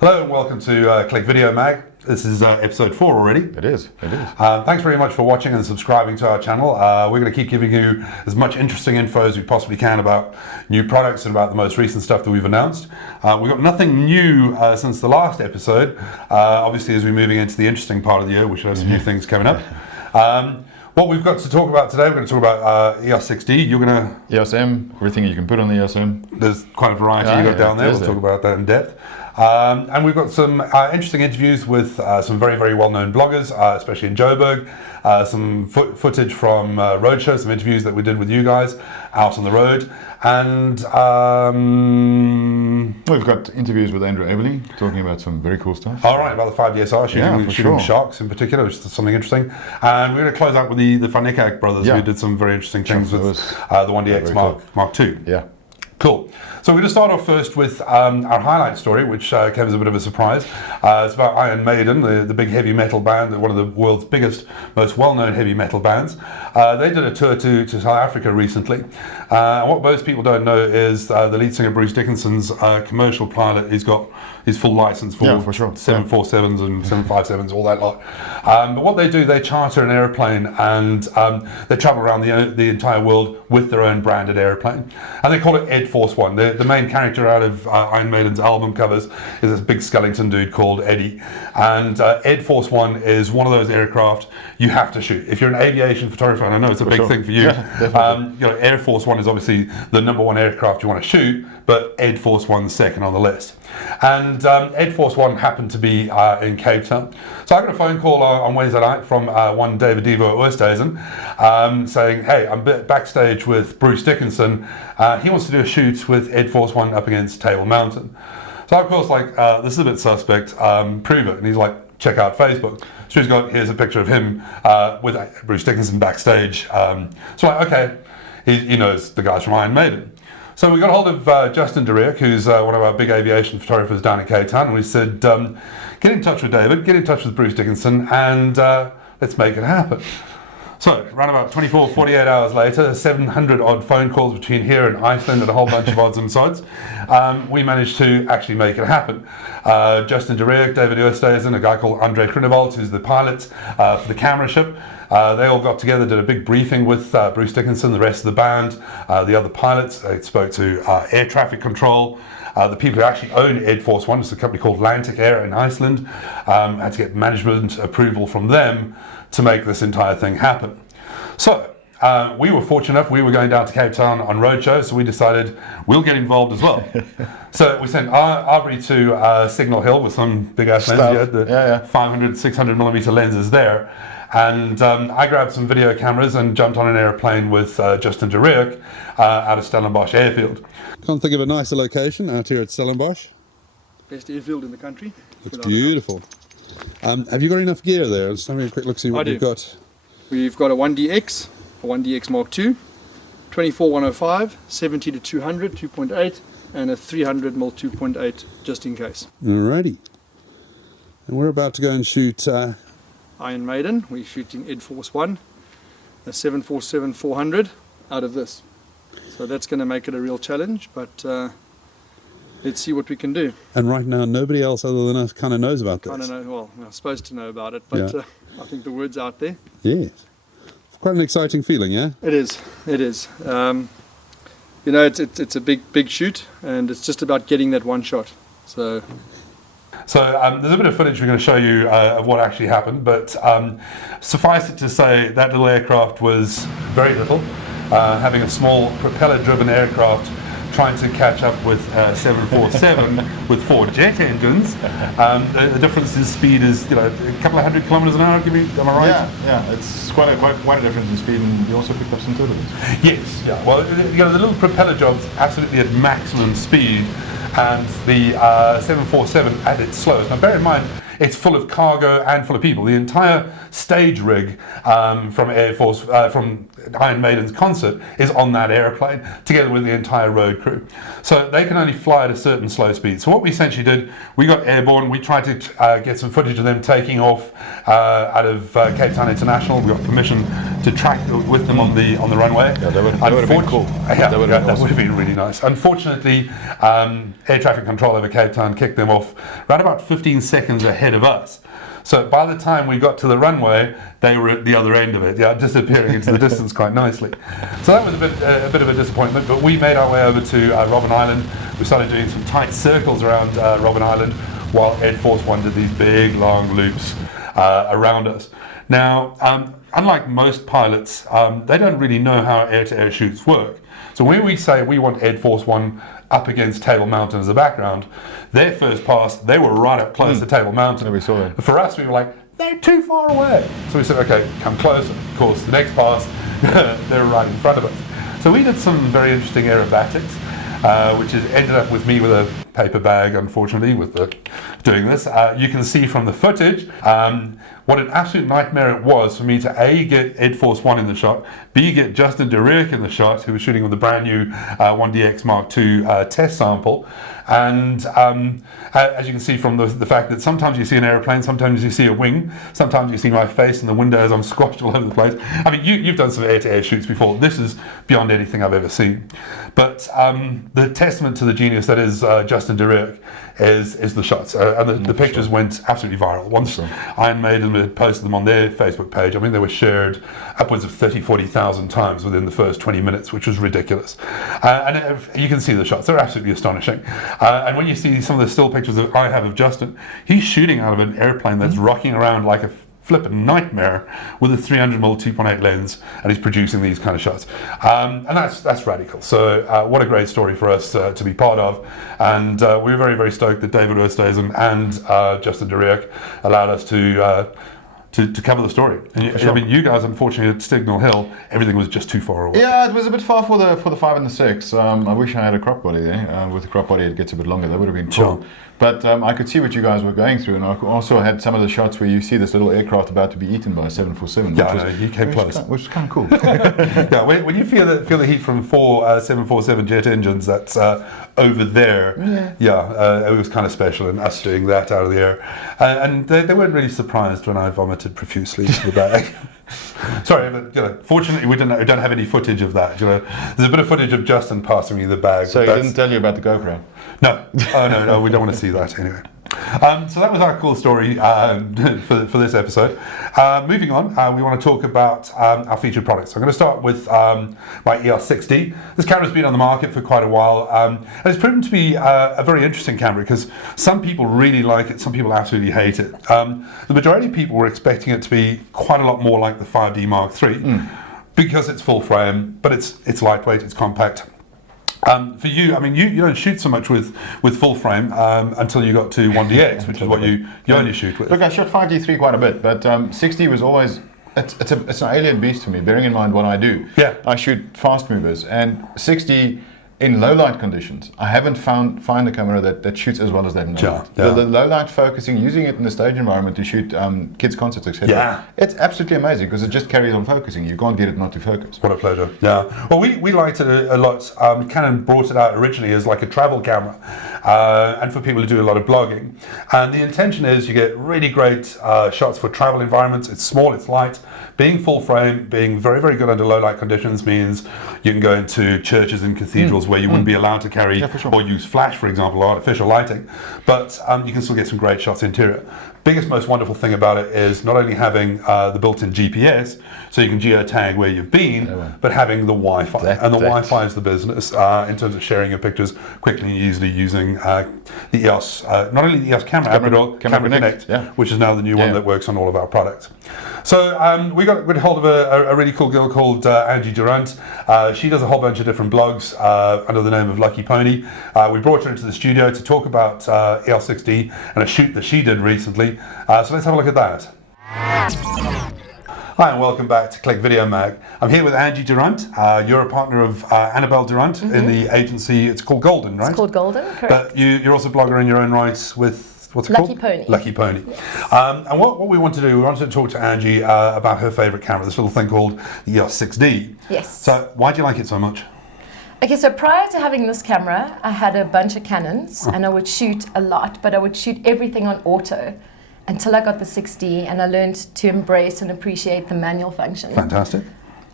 Hello and welcome to Click Video Mag. This is episode 4 already. It is. Thanks very much for watching and subscribing to our channel. We're going to keep giving you as much interesting info as we possibly can about new products and about the most recent stuff that we've announced. We've got nothing new since the last episode, obviously as we're moving into the interesting part of the year, which has some new things coming up. What we've got to talk about today, we're going to talk about EOS 6D. You're going to... EOS M, everything you can put on the EOS M. There's quite a variety you've got down there. We'll talk about that in depth. And we've got some interesting interviews with some very, very well-known bloggers, especially in Joburg. Some footage from roadshows, some interviews that we did with you guys out on the road. And we've got interviews with Aveley talking about some very cool stuff. All right, about the 5DSR, shooting sharks in particular, which is something interesting. And we're going to close out with the Van Brothers, who did some very interesting things with the 1DX Mark II. Yeah. Cool. So we're going to start off first with our highlight story, which came as a bit of a surprise. It's about Iron Maiden, the big heavy metal band, one of the world's biggest, most well-known heavy metal bands. They did a tour to South Africa recently. What most people don't know is the lead singer Bruce Dickinson's commercial pilot. He's got his full license for 747s and 757s, all that lot. But what they do, they charter an airplane and they travel around the entire world with their own branded airplane. And they call it Ed Force One. The main character out of Iron Maiden's album covers is this big skeleton dude called Eddie. And Ed Force One is one of those aircraft you have to shoot. If you're an aviation photographer, and I know it's a big thing for you, Air Force One is obviously the #1 aircraft you want to shoot, but Ed Force One's second on the list. And Ed Force One happened to be in Cape Town. So I got a phone call on Wednesday night from one David Devo at Oosthuizen saying, hey, I'm backstage with Bruce Dickinson. He wants to do a shoot with Ed Force One up against Table Mountain. So I, of course, like, this is a bit suspect, prove it. And he's like, check out Facebook. So here's a picture of him with Bruce Dickinson backstage. So like, okay, he knows the guys from Iron Maiden. So we got hold of Justin Durrant, who's one of our big aviation photographers down in Cape Town, and we said, get in touch with David, get in touch with Bruce Dickinson, and let's make it happen. So, around about 24, 48 hours later, 700 odd phone calls between here and Iceland and a whole bunch of odds and sods, we managed to actually make it happen. Justin Durrant, David Oosthuizen, a guy called Andre Krunewald, who's the pilot for the camera ship, they all got together, did a big briefing with Bruce Dickinson, the rest of the band, the other pilots. They spoke to air traffic control. The people who actually own Ed Force One, it's a company called Atlantic Air in Iceland, had to get management approval from them to make this entire thing happen. So we were fortunate enough, we were going down to Cape Town on roadshow, so we decided we'll get involved as well. So we sent Abri to Signal Hill with some big ass lenses, the 500, 600 millimeter lenses there. And I grabbed some video cameras and jumped on an airplane with Justin Durrant out of Stellenbosch Airfield. Can't think of a nicer location out here at Stellenbosch. Best airfield in the country. It's beautiful. Have you got enough gear there? Let's have a quick look, see what we've got. We've got a 1DX, a 1DX Mark II, 24-105, 70-200, 2.8, and a 300mm 2.8 just in case. Alrighty. And we're about to go and shoot Iron Maiden. We're shooting Ed Force One, a 747-400 out of this. So that's going to make it a real challenge, but let's see what we can do. And right now, nobody else other than us kind of knows about this. Well, we're supposed to know about it, but I think the word's out there. Yes. It's quite an exciting feeling, yeah? It is. It is. You know, it's a big shoot, and it's just about getting that one shot. So there's a bit of footage we're going to show you of what actually happened, but suffice it to say that little aircraft was very little, having a small propeller-driven aircraft trying to catch up with 747 with 4 jet engines. The difference in speed is, a couple of 100 kilometers an hour. Am I right? Yeah. It's quite a difference in speed, and you also picked up some turbulence. Yes. Yeah. Well, the little propeller job's absolutely at maximum speed, and the 747 at its slowest. Now, bear in mind, it's full of cargo and full of people. The entire stage rig from Iron Maiden's concert is on that airplane, together with the entire road crew. So they can only fly at a certain slow speed. So what we essentially did, we got airborne. We tried to get some footage of them taking off out of Cape Town International. We got permission to track with them on the runway. Yeah, that would have been cool. Yeah, that would have been really nice. Unfortunately, air traffic control over Cape Town kicked them off around about 15 seconds ahead of us. So by the time we got to the runway, they were at the other end of it, disappearing into the distance quite nicely. So that was a bit of a disappointment, but we made our way over to Robben Island. We started doing some tight circles around Robben Island, while Ed Force One did these big, long loops around us. Now, unlike most pilots, they don't really know how air-to-air shoots work. So when we say we want Ed Force One up against Table Mountain as a background, their first pass, they were right up close to Table Mountain. Yeah, we saw that. For us, we were like, they're too far away. So we said, okay, come closer. Of course, the next pass, they're right in front of us. So we did some very interesting aerobatics, which has ended up with me with a paper bag, unfortunately, with doing this. You can see from the footage what an absolute nightmare it was for me to A, get Ed Force One in the shot, B, get Justin Durrant in the shot, who was shooting with the brand new 1DX Mark II test sample. And as you can see from the fact that sometimes you see an airplane, sometimes you see a wing, sometimes you see my face and the windows, I'm squashed all over the place. I mean, you've done some air-to-air shoots before. This is beyond anything I've ever seen. But the testament to the genius that is Justin Durrant is the shots. And the pictures went absolutely viral. Once Iron Maiden had posted them on their Facebook page, I mean, they were shared upwards of 40,000 times within the first 20 minutes, which was ridiculous. And you can see the shots. They're absolutely astonishing. And when you see some of the still pictures that I have of Justin, he's shooting out of an airplane that's rocking around like a flipping nightmare with a 300mm 2.8 lens, and he's producing these kind of shots. And that's radical. So what a great story for us to be part of. And we were very, very stoked that David Oosthuizen and Justin Durrant allowed us to cover the story. And I mean, you guys, unfortunately, at Stignall Hill, everything was just too far away. Yeah, it was a bit far for the 5 and the 6. I wish I had a crop body there. With the crop body, it gets a bit longer. That would have been cool. Sure. But I could see what you guys were going through, and I also had some of the shots where you see this little aircraft about to be eaten by a 747. Yeah, he came close. Which is kind of cool. Yeah, when you feel the heat from 4 747 jet engines that's over there, it was kind of special, and us doing that out of the air. And they weren't really surprised when I vomited profusely into the bag. Sorry, but fortunately we don't have any footage of that. There's a bit of footage of Justin passing me the bag. So he didn't tell you about the GoPro? No. Oh no, we don't want to see that anyway. So that was our cool story for this episode. Moving on, we want to talk about our featured products. I'm going to start with my EOS 6D. This camera's been on the market for quite a while, and it's proven to be a very interesting camera because some people really like it, some people absolutely hate it. The majority of people were expecting it to be quite a lot more like the 5D Mark III because it's full frame, but it's lightweight, it's compact. For you, I mean, you don't shoot so much with full frame until you got to 1DX, which is what you only shoot with. Look, I shot 5D3 quite a bit, but 60 was always, it's an alien beast to me, bearing in mind what I do. Yeah. I shoot fast movers, and 60 in low light conditions, I haven't found a camera that shoots as well as that in low light. The low light focusing, using it in the stage environment to shoot kids' concerts, etc. Yeah. It's absolutely amazing because it just carries on focusing. You can't get it not to focus. What a pleasure. Yeah. Well, we liked it a lot. Canon brought it out originally as like a travel camera and for people who do a lot of blogging. And the intention is you get really great shots for travel environments. It's small, it's light. Being full frame, being very, very good under low light conditions means you can go into churches and cathedrals where you wouldn't be allowed to carry or use flash, for example, or artificial lighting, but you can still get some great shots interior. Biggest, most wonderful thing about it is not only having the built-in GPS, so you can geotag where you've been, but having the Wi-Fi. And the Wi-Fi is the business in terms of sharing your pictures quickly and easily using the EOS, not only the EOS camera app, but also Camera Connect, which is now the new one that works on all of our products. So we got hold of a really cool girl called Angie Durrant. She does a whole bunch of different blogs under the name of Lucky Pony. We brought her into the studio to talk about EOS 6D and a shoot that she did recently. So let's have a look at that. Hi and welcome back to Click Video Mag. I'm here with Angie Durrant. You're a partner of Anna-Belle Durrant in the agency. It's called Golden, right? It's called Golden, correct. But you're also a blogger in your own rights with, what's it Lucky called? Pony. Lucky Pony. Yes. And what we want to do, we wanted to talk to Angie about her favourite camera, this little thing called the EOS 6D. Yes. So why do you like it so much? Okay, so prior to having this camera, I had a bunch of Canons and I would shoot a lot, but I would shoot everything on auto until I got the 6D and I learned to embrace and appreciate the manual function. Fantastic.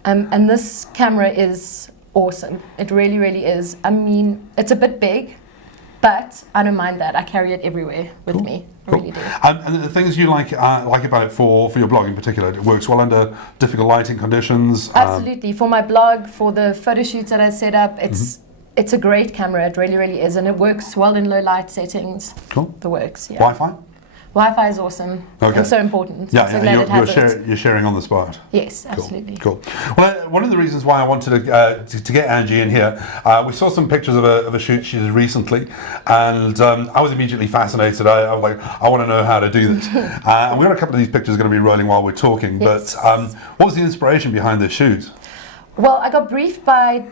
And this camera is awesome. It really, really is. I mean, it's a bit big, but I don't mind that. I carry it everywhere with me. I really do. And the things you like about it for your blog in particular, it works well under difficult lighting conditions. Absolutely. For my blog, for the photo shoots that I set up, it's a great camera. It really, really is, and it works well in low light settings. Cool. The works. Yeah. Wi-Fi. Wi-Fi is awesome. Okay. It's so important. Yeah, so glad it has you're sharing on the spot. Yes, absolutely. Cool. Well, one of the reasons why I wanted to get Angie in here, we saw some pictures of a shoot she did recently, and I was immediately fascinated. I was like, I want to know how to do this. And we've got a couple of these pictures going to be rolling while we're talking. Yes. But what was the inspiration behind this shoot? Well, I got briefed by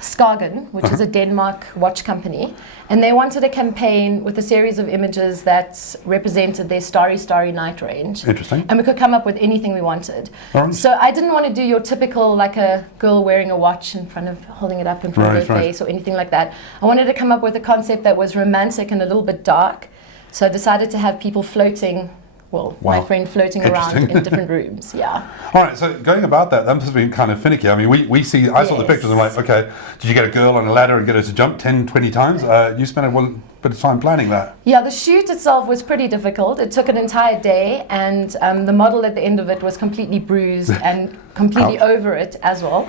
Skagen, which is a Denmark watch company, and they wanted a campaign with a series of images that represented their starry, starry night range. Interesting. And we could come up with anything we wanted. Right. So I didn't want to do your typical, like a girl wearing a watch in front of, holding it up in front of her face or anything like that. I wanted to come up with a concept that was romantic and a little bit dark. So I decided to have people floating. Well, my friend floating around in different rooms, yeah. All right, so going about that must have been kind of finicky. I mean, I saw the pictures and I'm like, okay, did you get a girl on a ladder and get her to jump 10, 20 times? You spent a bit of time planning that. Yeah, the shoot itself was pretty difficult. It took an entire day, and the model at the end of it was completely bruised and completely over it as well.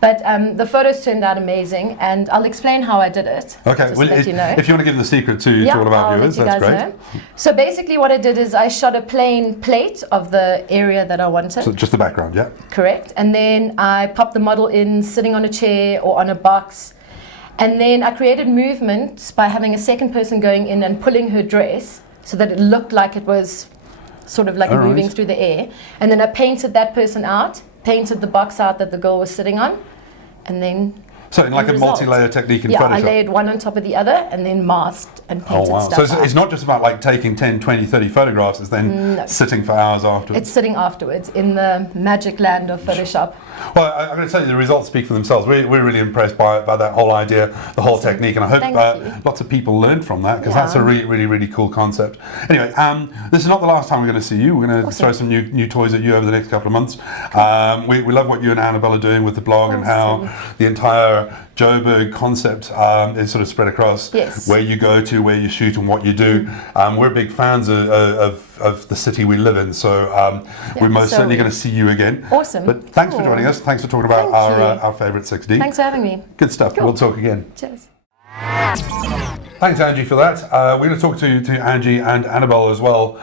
But the photos turned out amazing, and I'll explain how I did it. Okay, well, if you know. If you want to give the secret to all of our viewers, that's great. Know. So basically what I did is I shot a plain plate of the area that I wanted. So just the background, yeah? Correct. And then I popped the model in sitting on a chair or on a box. And then I created movement by having a second person going in and pulling her dress so that it looked like it was sort of like moving through the air. And then I painted that person out, painted the box out that the girl was sitting on, and then so like a multi-layer technique in Photoshop. I layered one on top of the other and then masked and painted stuff So it's not just about like taking 10, 20, 30 photographs, it's then sitting for hours afterwards. It's sitting afterwards in the magic land of Photoshop. Well, I'm going to tell you, the results speak for themselves. We're really impressed by that whole idea, the whole technique, and I hope lots of people learned from that, because that's a really, really, really cool concept. Anyway, this is not the last time we're going to see you. We're going to throw some new toys at you over the next couple of months. We love what you and Anna-Belle are doing with the blog and how the entire Joburg concept is sort of spread across where you go to, where you shoot, and what you do. We're big fans of the city we live in, so we're most certainly going to see you again. Awesome. But thanks for joining us. Thanks for talking about our favourite 6D. Thanks for having me. Good stuff. Cool. We'll talk again. Cheers. Thanks, Angie, for that. We're going to talk to Angie and Anna-Belle as well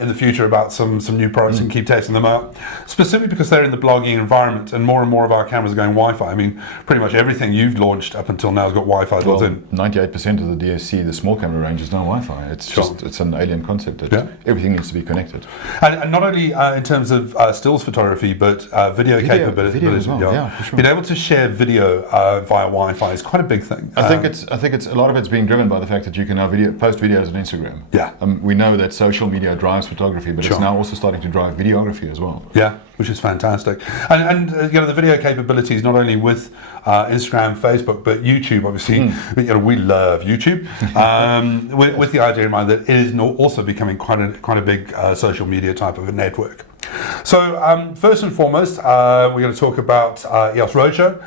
in the future about some new products and keep testing them out, specifically because they're in the blogging environment, and more of our cameras are going Wi-Fi. I mean, pretty much everything you've launched up until now has got Wi-Fi built in. 98% of the DSC, the small camera range, is now Wi-Fi. It's it's an alien concept that everything needs to be connected. And not only in terms of stills photography, but video capability. Video as well, yeah, for sure. Being able to share video via Wi-Fi is quite a big thing. I think it's a lot of it's being driven by the fact that you can now post videos on Instagram. Yeah. We know that social media drives photography, but it's now also starting to drive videography as well. Yeah, which is fantastic. And the video capabilities not only with Instagram, Facebook, but YouTube. Obviously, we love YouTube. with the idea in mind that it is also becoming quite a big social media type of a network. So first and foremost, we're going to talk about EOS Roadshow.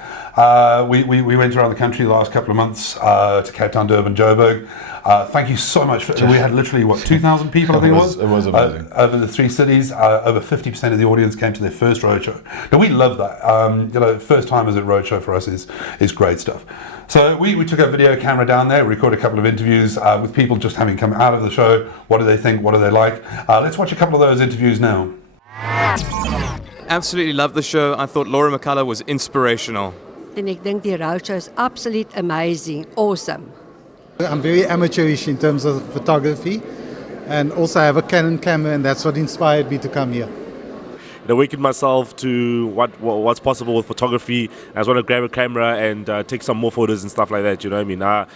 We went around the country the last couple of months to Cape Town, Durban, Joburg. Thank you so much. We had literally 2,000 people, I think it was. It was amazing. Over the 3 cities, over 50% of the audience came to their first roadshow. Now we love that. First timers at roadshow for us is great stuff. So we took a video camera down there, recorded a couple of interviews with people just having come out of the show. What do they think? What do they like? Let's watch a couple of those interviews now. Absolutely loved the show. I thought Laura McCullough was inspirational. En ek dink die roadshow is absolute amazing, awesome. I'm very amateurish in terms of photography, and also I have a Canon camera, and that's what inspired me to come here. Awakened myself to what's possible with photography. I just want to grab a camera and take some more photos and stuff like that. You know what I mean?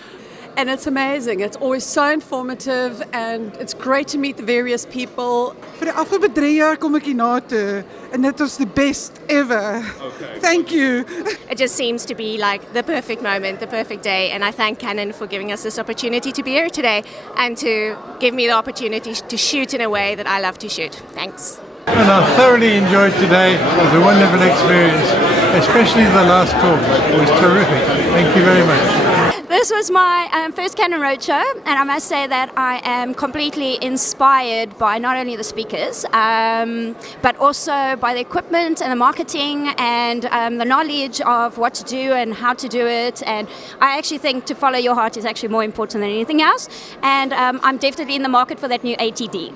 And it's amazing. It's always so informative, and it's great to meet the various people. Vir die afgelope 3 jaar kom ek hierna toe, and it was the best ever. Okay. Thank you. It just seems to be like the perfect moment, the perfect day, and I thank Canon for giving us this opportunity to be here today and to give me the opportunity to shoot in a way that I love to shoot. Thanks. And I thoroughly enjoyed today. It was a wonderful experience, especially the last talk. It was terrific. Thank you very much. This was my first Canon Roadshow, and I must say that I am completely inspired by not only the speakers, but also by the equipment and the marketing and the knowledge of what to do and how to do it. And I actually think to follow your heart is actually more important than anything else. And I'm definitely in the market for that new ATD.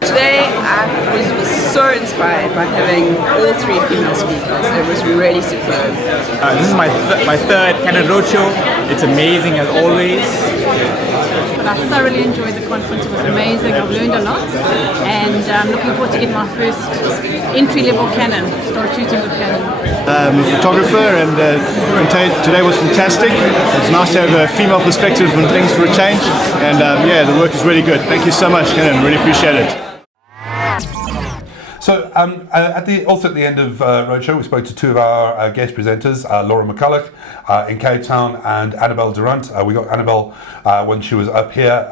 Today I was so inspired by having all three female speakers. It was really superb. This is my third Canon Roadshow. It's amazing as always. I thoroughly enjoyed the conference. It was amazing. I've learned a lot, and I'm looking forward to getting my first entry-level Canon. Start shooting with Canon. Photographer, and today was fantastic. It's nice to have a female perspective on things for a change, and yeah, the work is really good. Thank you so much, Canon. Really appreciate it. So also at the end of Roadshow, we spoke to two of our guest presenters, Laura McCulloch in Cape Town and Anna-Belle Durrant. We got Anna-Belle when she was up here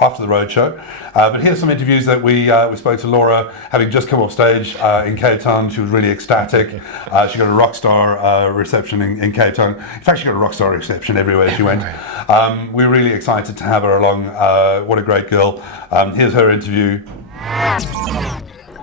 after the Roadshow. But here's some interviews that we spoke to Laura, having just come off stage in Cape Town. She was really ecstatic. She got a rock star reception in Cape Town. In fact, she got a rock star reception everywhere she went. We were really excited to have her along. What a great girl. Here's her interview.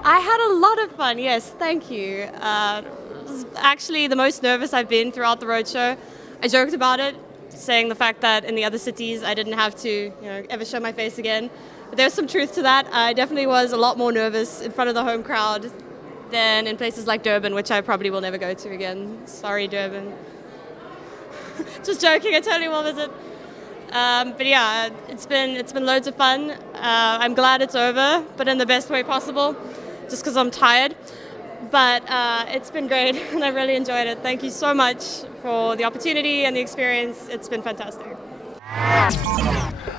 I had a lot of fun, yes, thank you. It was actually the most nervous I've been throughout the roadshow. I joked about it, saying the fact that in the other cities I didn't have to ever show my face again. But there's some truth to that. I definitely was a lot more nervous in front of the home crowd than in places like Durban, which I probably will never go to again. Sorry, Durban. Just joking, I totally will visit. But yeah, it's been loads of fun. I'm glad it's over, but in the best way possible. Just because I'm tired, but it's been great and I really enjoyed it. Thank you so much for the opportunity and the experience. It's been fantastic.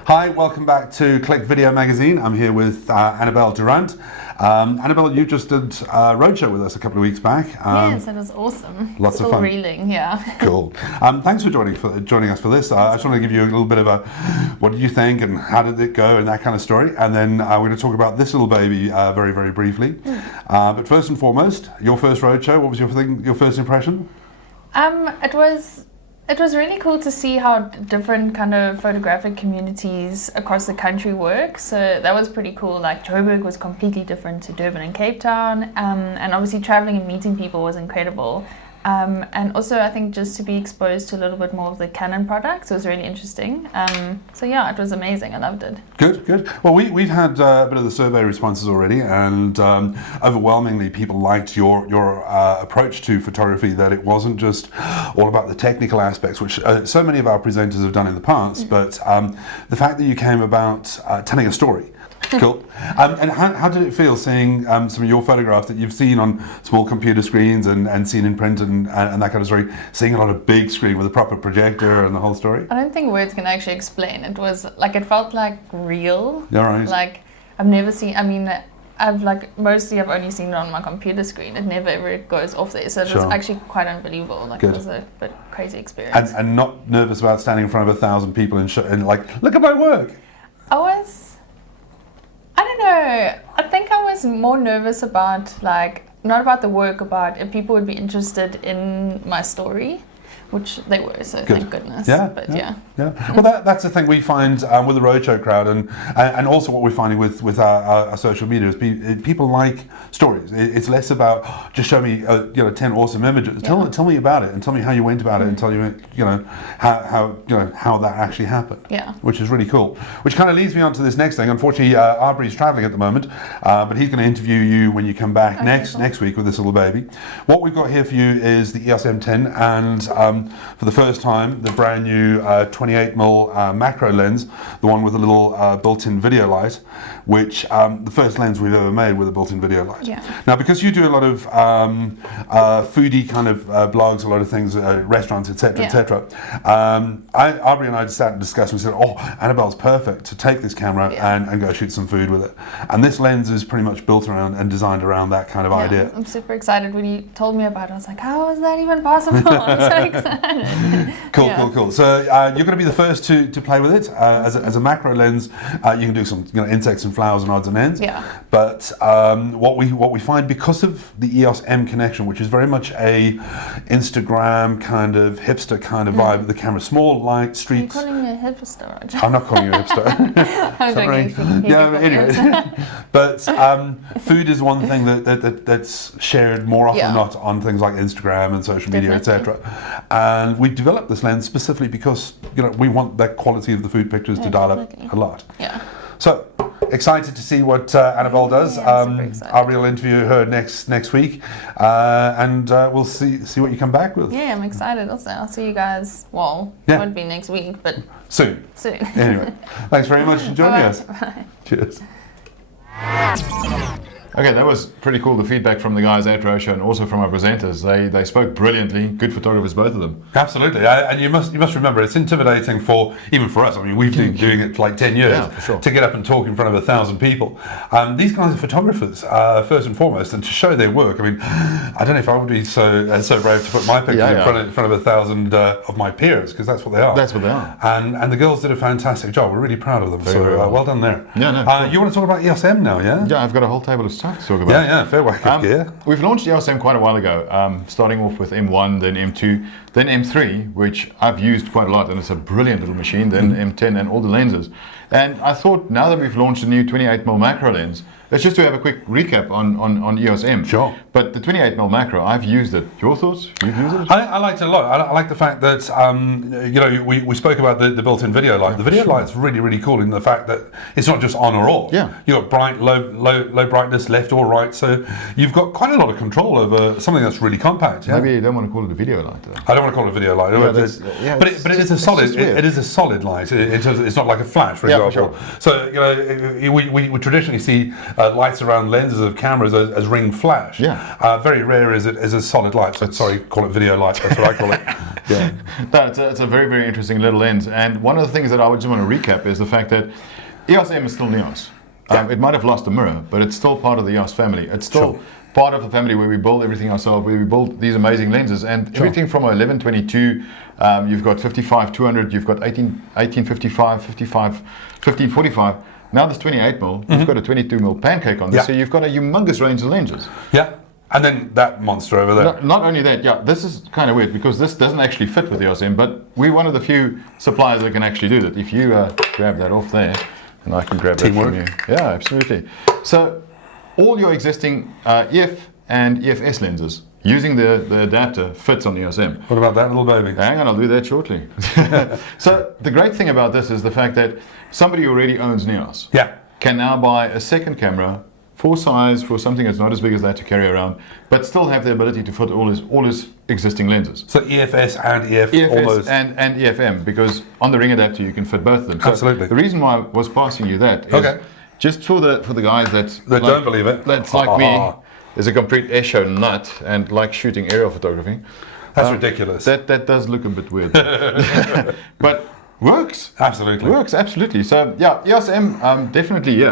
Hi, welcome back to Click Video Magazine. I'm here with Anna-Belle Durrant. Anna-Belle, you just did a roadshow with us a couple of weeks back. Yes, it was awesome. Lots of fun. Reeling, yeah. Cool. Thanks for joining us for this. I just want to give you a little bit of a, what did you think and how did it go and that kind of story. And then we're going to talk about this little baby very, very briefly. But first and foremost, your first roadshow, what was your first impression? It was really cool to see how different kind of photographic communities across the country work. So that was pretty cool. Like Joburg was completely different to Durban and Cape Town. And obviously traveling and meeting people was incredible. And also I think just to be exposed to a little bit more of the Canon products was really interesting. So yeah, it was amazing. I loved it. Good. Well, we've had a bit of the survey responses already, and overwhelmingly people liked your approach to photography, that it wasn't just all about the technical aspects, which so many of our presenters have done in the past, but the fact that you came about telling a story. Cool. And how did it feel seeing some of your photographs that you've seen on small computer screens and seen in print and that kind of story, seeing it on a big screen with a proper projector and the whole story? I don't think words can actually explain. It was like, it felt like real. Yeah, right. Like I've never seen, I've only seen it on my computer screen. It never ever goes off there. So it was actually quite unbelievable. Like, it was a bit crazy experience. And not nervous about standing in front of 1,000 people and like, look at my work. I don't know. I think I was more nervous about, like, not about the work, about if people would be interested in my story, which they were, so thank goodness. Yeah. Well, that's the thing we find with the roadshow crowd, and also what we're finding with our social media is people like stories. It's less about just show me 10 awesome images. Tell me about it, and tell me how you went about it, and tell you how that actually happened. Yeah. Which is really cool. Which kind of leads me on to this next thing. Unfortunately, Aubrey's traveling at the moment, but he's going to interview you when you come back next week with this little baby. What we've got here for you is the EOS M10, and for the first time, the brand new 28mm macro lens, the one with a little built-in video light, which the first lens we've ever made with a built-in video light. Yeah. Now, because you do a lot of foodie kind of blogs, a lot of things, restaurants, etc., etc. Aubrey and I sat and discussed and said, Anna-Belle's perfect to take this camera and go shoot some food with it. And this lens is pretty much built around and designed around that kind of idea. I'm super excited. When you told me about it, I was like, how is that even possible? I'm so excited. Cool. So you're going to be the first to play with it as a macro lens. You can do some insects and flowers and odds and ends. Yeah. But what we find, because of the EOS M connection, which is very much a Instagram kind of hipster kind of vibe, the camera small, light, streets. You're calling me a hipster, Roger. I'm not calling you a hipster. I'm joking. Yeah, anyway. But food is one thing that's shared more often than not on things like Instagram and social media, etc. And we developed this lens specifically because we want that quality of the food pictures to dial up a lot. Yeah. So excited to see what Anna-Belle does. I'll real interview her next week, and we'll see what you come back with. Yeah, I'm excited. Also, I'll see you guys. Well, it won't be next week, but soon. Soon. Anyway, thanks very much for joining us. Bye. Cheers. Okay, that was pretty cool, the feedback from the guys at Roadshow and also from our presenters. They spoke brilliantly, good photographers, both of them. Absolutely, and you must remember, it's intimidating even for us. I mean, we've been doing it for like 10 years to get up and talk in front of 1,000 people. These guys are photographers, first and foremost, and to show their work, I mean, I don't know if I would be so brave to put my picture in front of 1,000 of my peers, because that's what they are. That's what they are. And the girls did a fantastic job. We're really proud of them, Very well. Well done there. Yeah, no, you want to talk about EOS M now, yeah? Yeah, I've got a whole table of stuff to talk about. Yeah, fair whack of gear. We've launched EOS M quite a while ago, starting off with M1, then M2, then M3, which I've used quite a lot, and it's a brilliant little machine, then M10 and all the lenses. And I thought, now that we've launched a new 28mm macro lens, let's just have a quick recap on EOS M. Sure. But the 28mm macro, I've used it. Your thoughts? You've used it? I liked it a lot. I like the fact that we spoke about the built-in video light. The video light's really, really cool in the fact that it's not just on or off. Yeah. You've got bright, low brightness, left or right. So you've got quite a lot of control over something that's really compact. Yeah? Maybe you don't want to call it a video light, though. I don't want to call it a video light. But it is a solid. It is a solid light. In terms of, it's not like a flash, for example. For sure. So we traditionally see lights around lenses of cameras as ring flash. Yeah. Very rare is it as a solid light. So sorry, call it video light. That's what I call it. Yeah. It's a very, very interesting little lens. And one of the things that I would just want to recap is the fact that EOS M is still EOS. It might have lost a mirror, but it's still part of the EOS family. It's still part of the family where we build everything ourselves, where we build these amazing lenses. And everything from 1122, you've got 55-200, you've got 1855, 55, 1545. Now this 28mm, you've got a 22mm pancake on this, so you've got a humongous range of lenses. Yeah, and then that monster over there. Not only that, this is kind of weird because this doesn't actually fit with the EOS M, but we're one of the few suppliers that can actually do that. If you grab that off there, and I can grab that from you. Yeah, absolutely. So all your existing EF and EFS lenses using the adapter fits on the EOS M. What about that little baby? Hang on, I'll do that shortly. So the great thing about this is the fact that somebody who already owns an EOS can now buy a second camera for size for something that's not as big as that to carry around, but still have the ability to fit all his existing lenses. So EFS and EF EFS and EFM, because on the ring adapter you can fit both of them. So absolutely. The reason why I was passing you that is just for the guys that don't believe it. That's like me. Is a complete airshow nut and like shooting aerial photography. That's ridiculous. That does look a bit weird. But works. Absolutely. Works, absolutely. So yeah, EOS M, definitely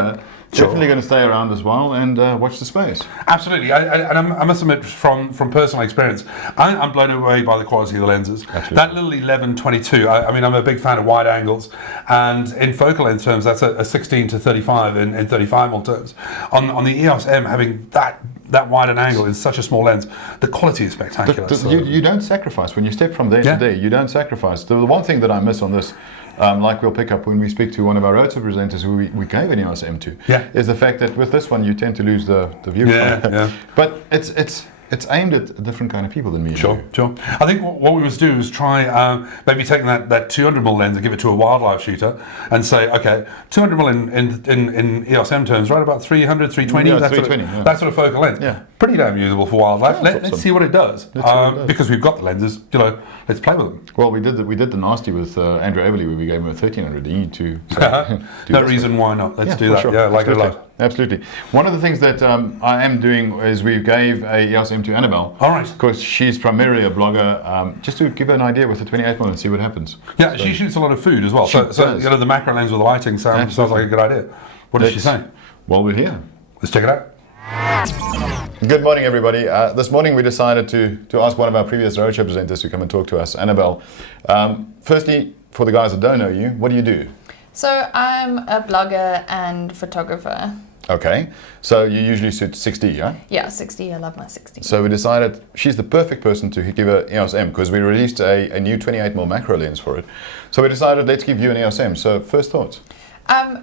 definitely going to stay around as well and watch the space. Absolutely. I must admit from personal experience, I'm blown away by the quality of the lenses. Absolutely. That little 11-22, I mean, I'm a big fan of wide angles, and in focal length terms, that's a 16 to 35 in 35mm terms. On the EOS M, having that wide an angle in such a small lens, the quality is spectacular. You don't sacrifice. When you step from there to there, you don't sacrifice. The one thing that I miss on this, like we'll pick up when we speak to one of our roadshow presenters who we gave an EOS M to, is the fact that with this one you tend to lose the view. But it's aimed at a different kind of people than me. Sure. I think what we must do is try maybe taking that 200mm lens and give it to a wildlife shooter and say, okay, 200mm in EOS M terms, right about 300, 320, that sort of focal length. Yeah. Pretty damn usable for wildlife. Let's see what it does. Because we've got the lenses, let's play with them. Well, we did the nasty with Andrew Aveley where we gave him a 1300E to no reason why not. Let's do that. Sure. Yeah, I like it a lot. Absolutely. One of the things that I am doing is we gave a EOS M to Anna-Belle. All right. Because she's primarily a blogger, just to give her an idea with the 28mm and see what happens. Yeah, so she shoots a lot of food as well. So the macro lens with the lighting sounds like a good idea. What did she say? Well, we're here. Let's check it out. Good morning, everybody. This morning we decided to ask one of our previous roadshow presenters to come and talk to us, Anna-Belle. Firstly, for the guys that don't know you, what do you do? So I'm a blogger and photographer. Okay, so you usually shoot 60, yeah? Yeah, 60. I love my 60. So we decided she's the perfect person to give her EOS M because we released a new 28mm macro lens for it. So we decided let's give you an EOS M. So first thoughts?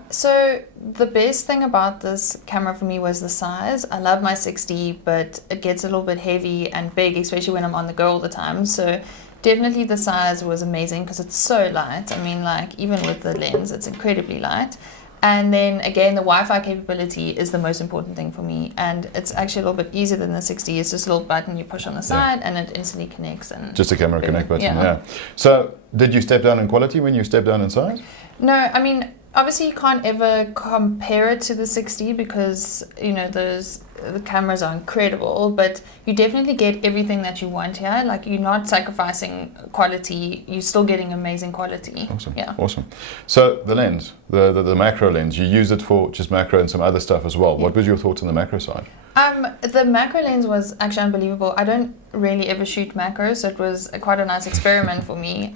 So the best thing about this camera for me was the size. I love my 60, but it gets a little bit heavy and big, especially when I'm on the go all the time. So definitely the size was amazing because it's so light. I mean, like even with the lens, it's incredibly light. And then again, the Wi-Fi capability is the most important thing for me. And it's actually a little bit easier than the 60. It's just a little button you push on the side and it instantly connects. And just a camera connect button, yeah. So did you step down in quality when you stepped down in size? No, I mean, obviously you can't ever compare it to the 60 because, you know, the cameras are incredible, but you definitely get everything that you want here. Like you're not sacrificing quality, you're still getting amazing quality. Awesome. Yeah. Awesome. So the lens, the macro lens, you use it for just macro and some other stuff as well. What was your thoughts on the macro side? The macro lens was actually unbelievable. I don't really ever shoot macro, so it was quite a nice experiment for me.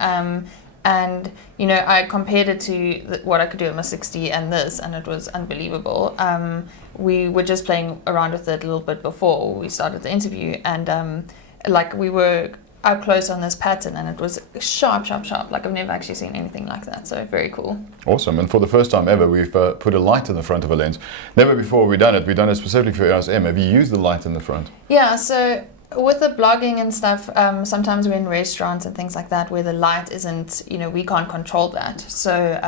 And, you know, I compared it to what I could do with my 60 and this, and it was unbelievable. We were just playing around with it a little bit before we started the interview, and like we were up close on this pattern, and it was sharp, sharp, sharp. Like I've never actually seen anything like that, so very cool. Awesome, and for the first time ever, we've put a light in the front of a lens. Never before we've done it. We've done it specifically for EOS M. Have you used the light in the front? Yeah, so with the blogging and stuff, sometimes we're in restaurants and things like that where the light isn't, you know, we can't control that. So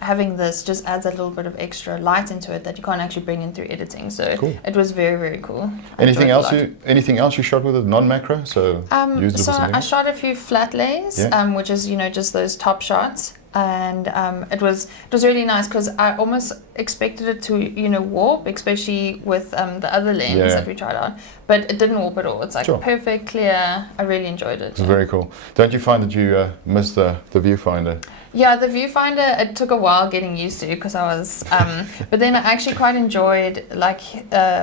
having this just adds a little bit of extra light into it that you can't actually bring in through editing. So cool. It was very, very cool. Anything else you shot with it non-macro? So I shot a few flat lays, which is, you know, just those top shots. And it was really nice because I almost expected it to, you know, warp, especially with the other lens that we tried out. But it didn't warp at all. It's like perfect, clear. I really enjoyed it. It's very cool. Don't you find that you missed the viewfinder? Yeah, the viewfinder, it took a while getting used to because I was, but then I actually quite enjoyed like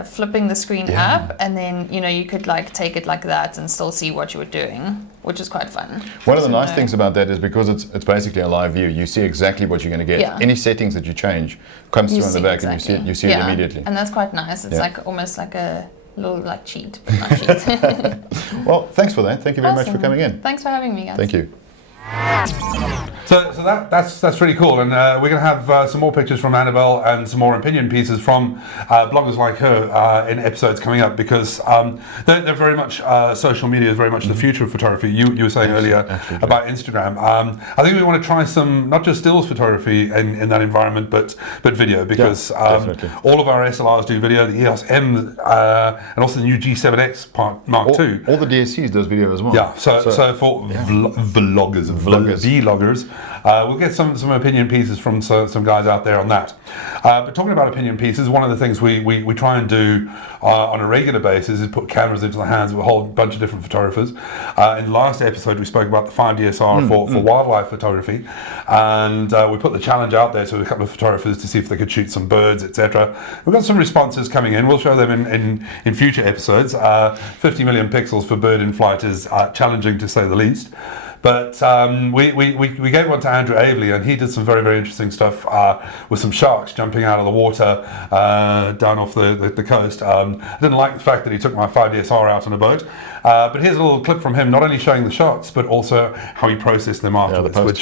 flipping the screen up, and then, you know, you could like take it like that and still see what you were doing, which is quite fun. One of the nice things about that is because it's basically a live view, you see exactly what you're going to get. Yeah. Any settings that you change comes through on the back and you see it immediately. And that's quite nice. It's like almost like a little like cheat. Well, thanks for that. Thank you very much for coming in. Thanks for having me, guys. Thank you. So that's really cool, and we're going to have some more pictures from Anna-Belle and some more opinion pieces from bloggers like her in episodes coming up, because they're very much social media is very much the future of photography. You were saying earlier about Instagram. I think we want to try some not just stills photography in that environment, but video, because all of our SLRs do video. The EOS M and also the new G7X Mark II. All the DSCs does video as well. Yeah. So for vloggers. We'll get some opinion pieces from some guys out there on that. But talking about opinion pieces, one of the things we try and do on a regular basis is put cameras into the hands of a whole bunch of different photographers. In the last episode, we spoke about the 5DSR for wildlife photography, and we put the challenge out there to a couple of photographers to see if they could shoot some birds, etc. We've got some responses coming in. We'll show them in future episodes. 50 million pixels for bird in flight is challenging to say the least. But we gave one to Andrew Aveley, and he did some very, very interesting stuff with some sharks jumping out of the water down off the coast. I didn't like the fact that he took my 5DSR out on a boat. But here's a little clip from him, not only showing the shots, but also how he processed them afterwards, which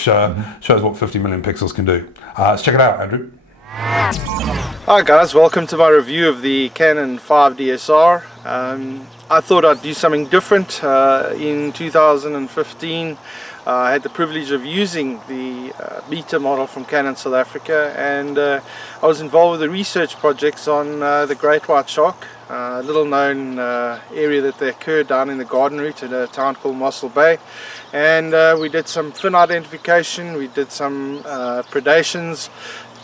shows what 50 million pixels can do. Let's check it out, Andrew. Hi guys, welcome to my review of the Canon 5DSR. I thought I'd do something different. In 2015 I had the privilege of using the beta model from Canon South Africa, and I was involved with the research projects on the great white shark, a little known area that they occur down in the Garden Route at a town called Mossel Bay. And we did some fin identification, we did some predations,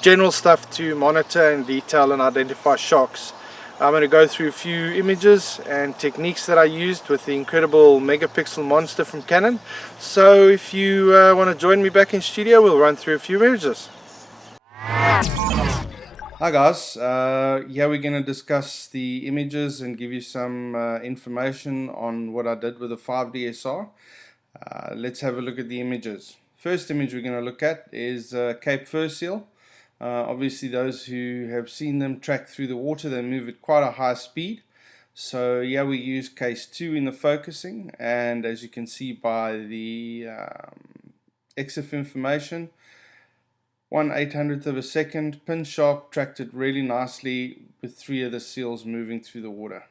general stuff to monitor and detail and identify sharks. I'm going to go through a few images and techniques that I used with the incredible megapixel monster from Canon. So if you want to join me back in studio, we'll run through a few images. Hi guys, here we're going to discuss the images and give you some information on what I did with the 5DSR. Let's have a look at the images. First image we're going to look at is Cape fur seal. Obviously those who have seen them track through the water, they move at quite a high speed. So yeah, we use case 2 in the focusing, and as you can see by the EXIF information, 1/800th of a second, pin sharp, tracked it really nicely with 3 of the seals moving through the water.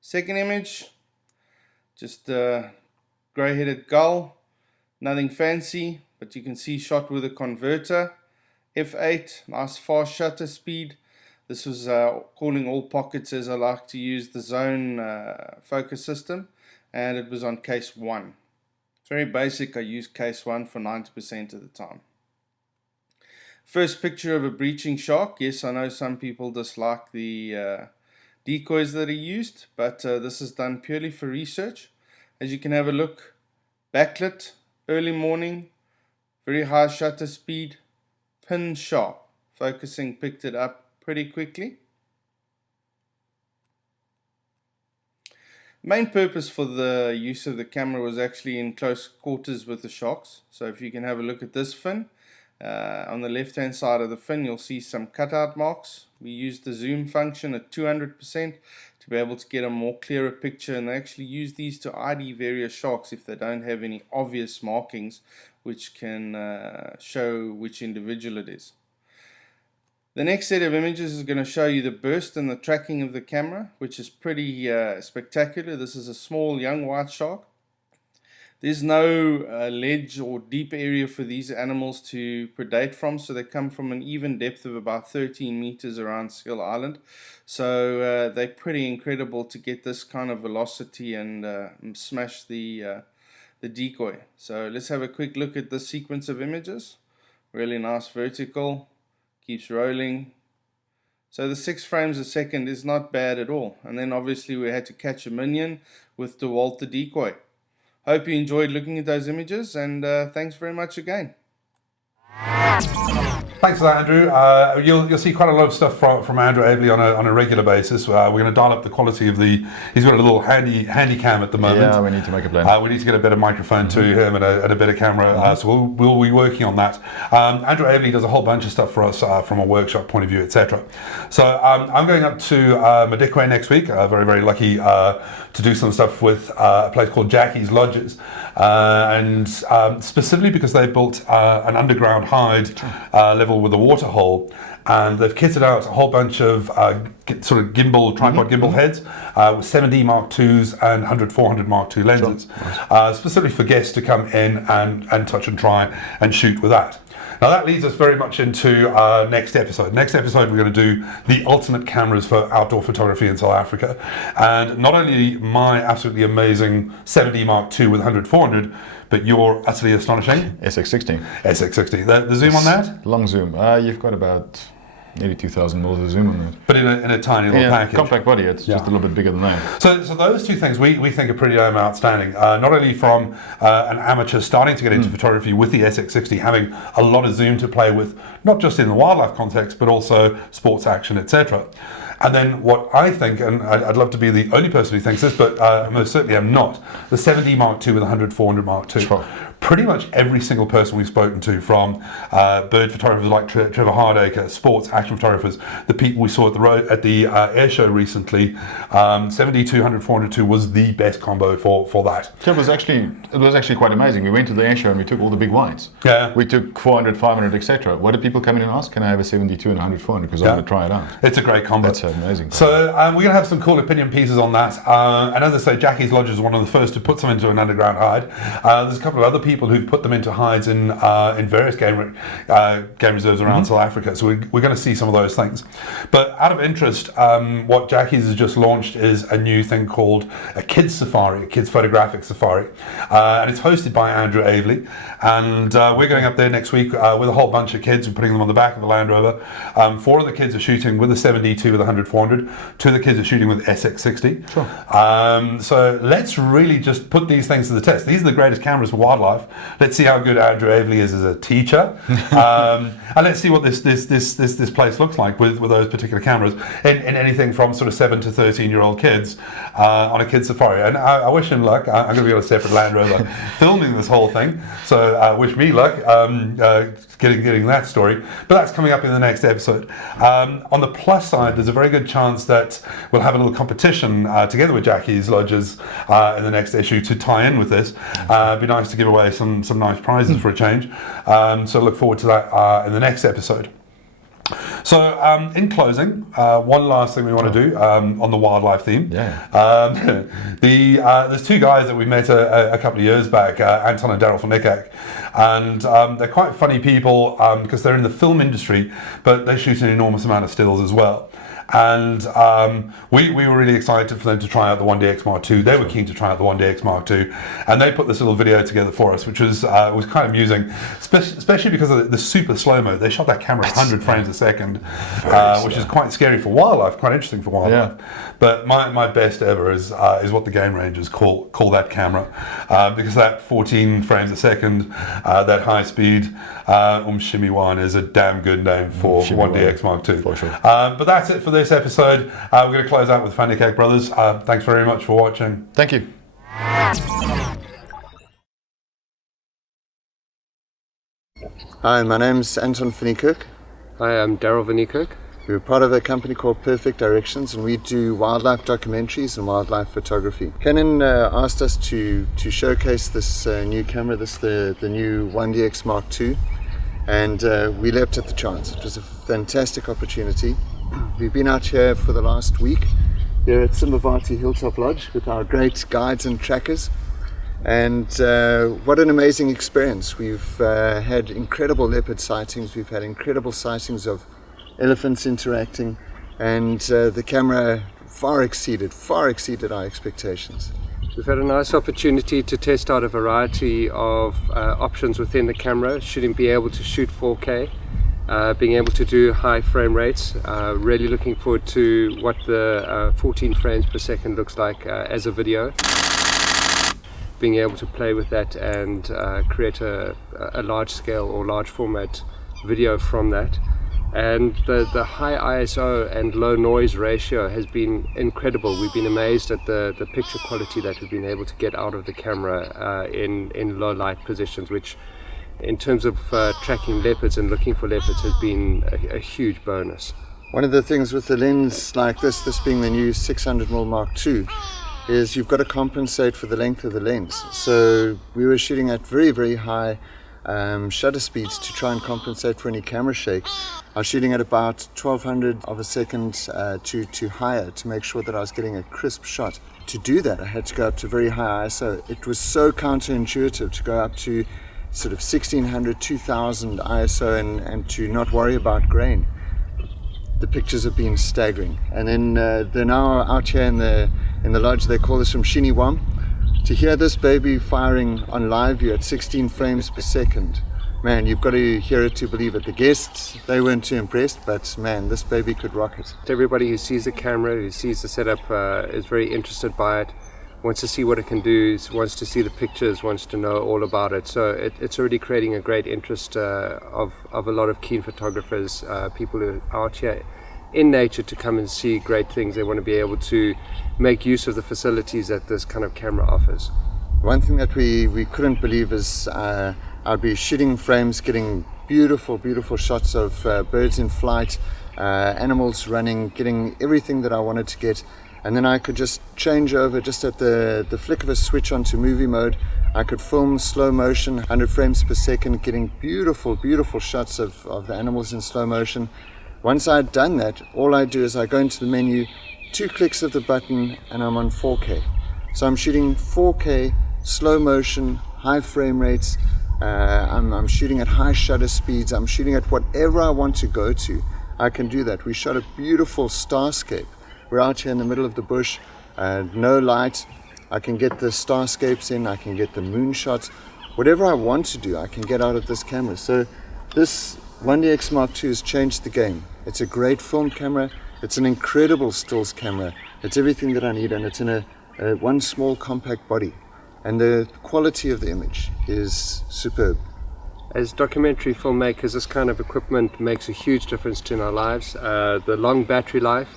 Second image, just a grey-headed gull, nothing fancy, but you can see shot with a converter, f8, nice fast shutter speed. This was calling all pockets, as I like to use the zone focus system, and it was on case 1. Very basic, I use case 1 for 90% of the time. First picture of a breaching shark. Yes, I know some people dislike the decoys that are used, but this is done purely for research. As you can have a look, backlit, early morning, very high shutter speed, pin sharp. Focusing picked it up pretty quickly. Main purpose for the use of the camera was actually in close quarters with the sharks. So if you can have a look at this fin, on the left hand side of the fin you'll see some cutout marks. We used the zoom function at 200% to be able to get a more clearer picture, and they actually use these to ID various sharks if they don't have any obvious markings which can show which individual it is. The next set of images is going to show you the burst and the tracking of the camera, which is pretty spectacular. This is a small young white shark. There's no ledge or deep area for these animals to predate from, so they come from an even depth of about 13 meters around Seal Island. So they're pretty incredible to get this kind of velocity and smash the decoy. So let's have a quick look at this sequence of images. Really nice vertical. Keeps rolling. So the 6 frames a second is not bad at all. And then obviously we had to catch a minion with DeWalt the decoy. Hope you enjoyed looking at those images, and thanks very much again. Thanks for that, Andrew. You'll see quite a lot of stuff from Andrew Aveley on a regular basis. We're going to dial up the quality of the. He's got a little handy cam at the moment. Yeah, we need to make a plan. We need to get a better microphone to him and a better camera. So we'll be working on that. Andrew Aveley does a whole bunch of stuff for us from a workshop point of view, etc. So I'm going up to Madikwe next week. Very, very lucky to do some stuff with a place called Jackie's Lodges, and specifically because they've built an underground hide level with a water hole, and they've kitted out a whole bunch of sort of tripod gimbal heads with 7D Mark IIs and 100-400 Mark II lenses, specifically for guests to come in and touch and try and shoot with that. Now that leads us very much into our next episode. Next episode we're going to do the ultimate cameras for outdoor photography in South Africa, and not only my absolutely amazing 7D Mark II with 100-400, but your utterly astonishing SX60. SX60. The zoom on that? Long zoom. You've got about maybe 2,000 mils of zoom on that. But in a tiny little package. Compact body, it's just a little bit bigger than that. So those two things we think are pretty outstanding. Not only from an amateur starting to get into photography with the SX60, having a lot of zoom to play with, not just in the wildlife context, but also sports action, etc. And then what I think, and I'd love to be the only person who thinks this, but most certainly I'm not, the 7D Mark II with 100-400 Mark II. Sure. Pretty much every single person we've spoken to, from bird photographers like Trevor Hardacre, sports action photographers, the people we saw at the air show recently, 7D 200-402 was the best combo for that. So it was actually quite amazing. We went to the air show and we took all the big whites. Yeah. We took 400, 500, etc. What did people come in and ask? Can I have a 72 and 100-400? Because I want to try it out. It's a great combo. That's amazing. So we're going to have some cool opinion pieces on that. And as I say, Jackie's Lodge is one of the first to put them into an underground hide. There's a couple of other people who've put them into hides in various game reserves around South Africa. So we're going to see some of those things. But out of interest, what Jackie's has just launched is a new thing called a kids safari, a kids photographic safari. And it's hosted by Andrew Aveley. And we're going up there next week with a whole bunch of kids and putting them on the back of the Land Rover. 4 of the kids are shooting with a 7D2 with a 100-400. 2 of the kids are shooting with SX60. Sure. So let's really just put these things to the test. These are the greatest cameras for wildlife. Let's see how good Andrew Aveley is as a teacher, and let's see what this place looks like with those particular cameras in anything from sort of 7 to 13-year-old kids on a kids safari. And I wish him luck. I'm going to be on a separate Land Rover filming this whole thing, so wish me luck getting that story. But that's coming up in the next episode. On the plus side, there's a very good chance that we'll have a little competition together with Jackie's Lodges in the next issue to tie in with this. It'd be nice to give away some nice prizes for a change. So look forward to that in the next episode. So in closing, one last thing we want to do on the wildlife theme. There's two guys that we met a couple of years back, Anton and Daryl van Nikkak, and they're quite funny people because they're in the film industry, but they shoot an enormous amount of stills as well. And we were really excited for them to try out the 1DX Mark II. They were keen to try out the 1DX Mark II, and they put this little video together for us, which was kind of amusing, especially because of the super slow-mo. They shot that camera at 100 frames a second, which is quite scary for wildlife, quite interesting for wildlife. But my best ever is what the game rangers call that camera, because that 14 frames a second, that high speed, Shimmy One is a damn good name for 1DX Mark II. For sure. But that's it for this episode. We're going to close out with Van Nikkak Brothers. Thanks very much for watching. Thank you. Hi, my name's Anton van Nikkak. Hi, I'm Daryl van Nikkak. We're part of a company called Perfect Directions, and we do wildlife documentaries and wildlife photography. Canon asked us to showcase this new camera, the new 1DX Mark II, and we leapt at the chance. It was a fantastic opportunity. We've been out here for the last week here at Simbavati Hilltop Lodge with our great guides and trackers, and what an amazing experience. We've had incredible leopard sightings, we've had incredible sightings of elephants interacting, and the camera far exceeded our expectations. We've had a nice opportunity to test out a variety of options within the camera. Shouldn't be able to shoot 4K, being able to do high frame rates. Really looking forward to what the 14 frames per second looks like as a video. Being able to play with that and create a large scale or large format video from that. And the high ISO and low noise ratio has been incredible. We've been amazed at the picture quality that we've been able to get out of the camera in low light positions, which in terms of tracking leopards and looking for leopards has been a huge bonus. One of the things with the lens like this being the new 600mm Mark II, is you've got to compensate for the length of the lens. So we were shooting at very, very high shutter speeds to try and compensate for any camera shake. I was shooting at about 1200 of a second to higher to make sure that I was getting a crisp shot. To do that, I had to go up to very high ISO. It was so counterintuitive to go up to sort of 1600, 2000 ISO and to not worry about grain. The pictures have been staggering. And then they're now out here in the lodge. They call this from Shini Wam. To hear this baby firing on live view at 16 frames per second, man, you've got to hear it to believe it. The guests, they weren't too impressed, but man, this baby could rock it. Everybody who sees the camera, who sees the setup, is very interested by it, wants to see what it can do, wants to see the pictures, wants to know all about it. So it's already creating a great interest of a lot of keen photographers, people who are out here in nature to come and see great things. They want to be able to make use of the facilities that this kind of camera offers. One thing that we couldn't believe is I'd be shooting frames, getting beautiful, beautiful shots of birds in flight, animals running, getting everything that I wanted to get. And then I could just change over just at the flick of a switch onto movie mode. I could film slow motion, 100 frames per second, getting beautiful, beautiful shots of the animals in slow motion. Once I'd done that, all I do is I go into the menu, 2 clicks of the button, and I'm on 4K. So I'm shooting 4K, slow motion, high frame rates. I'm shooting at high shutter speeds. I'm shooting at whatever I want to go to. I can do that. We shot a beautiful starscape. We're out here in the middle of the bush, no light. I can get the starscapes in, I can get the moon shots. Whatever I want to do, I can get out of this camera. So this 1DX Mark II has changed the game. It's a great film camera. It's an incredible stills camera. It's everything that I need, and it's in a one small compact body. and the quality of the image is superb. As documentary filmmakers, this kind of equipment makes a huge difference in our lives. The long battery life,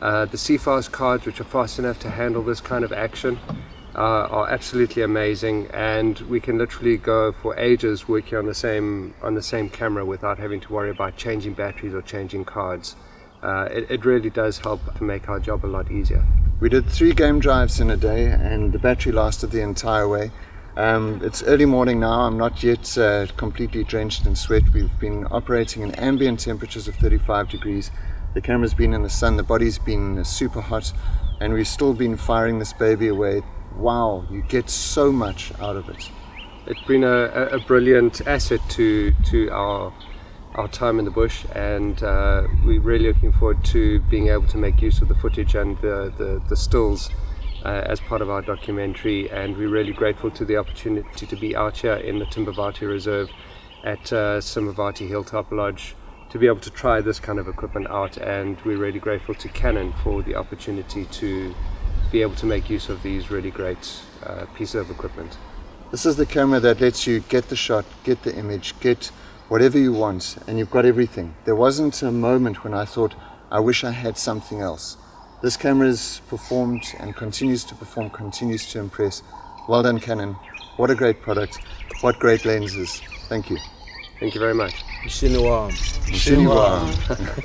the CFast cards, which are fast enough to handle this kind of action, are absolutely amazing, and we can literally go for ages working on the same camera without having to worry about changing batteries or changing cards. It really does help to make our job a lot easier. We did 3 game drives in a day, and the battery lasted the entire way. It's early morning now. I'm not yet completely drenched in sweat. We've been operating in ambient temperatures of 35 degrees. The camera's been in the sun, the body's been super hot, and we've still been firing this baby away. Wow, you get so much out of it. It's been a brilliant asset to our time in the bush, and we're really looking forward to being able to make use of the footage and the stills as part of our documentary, and we're really grateful to the opportunity to be out here in the Timbavati Reserve at Simavati Hilltop Lodge to be able to try this kind of equipment out, and we're really grateful to Canon for the opportunity to be able to make use of these really great pieces of equipment. This is the camera that lets you get the shot, get the image, get whatever you want, and you've got everything. There wasn't a moment when I thought, I wish I had something else. This camera's performed and continues to perform, continues to impress. Well done, Canon. What a great product. What great lenses. Thank you. Thank you very much. Machin and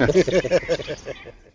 Abri.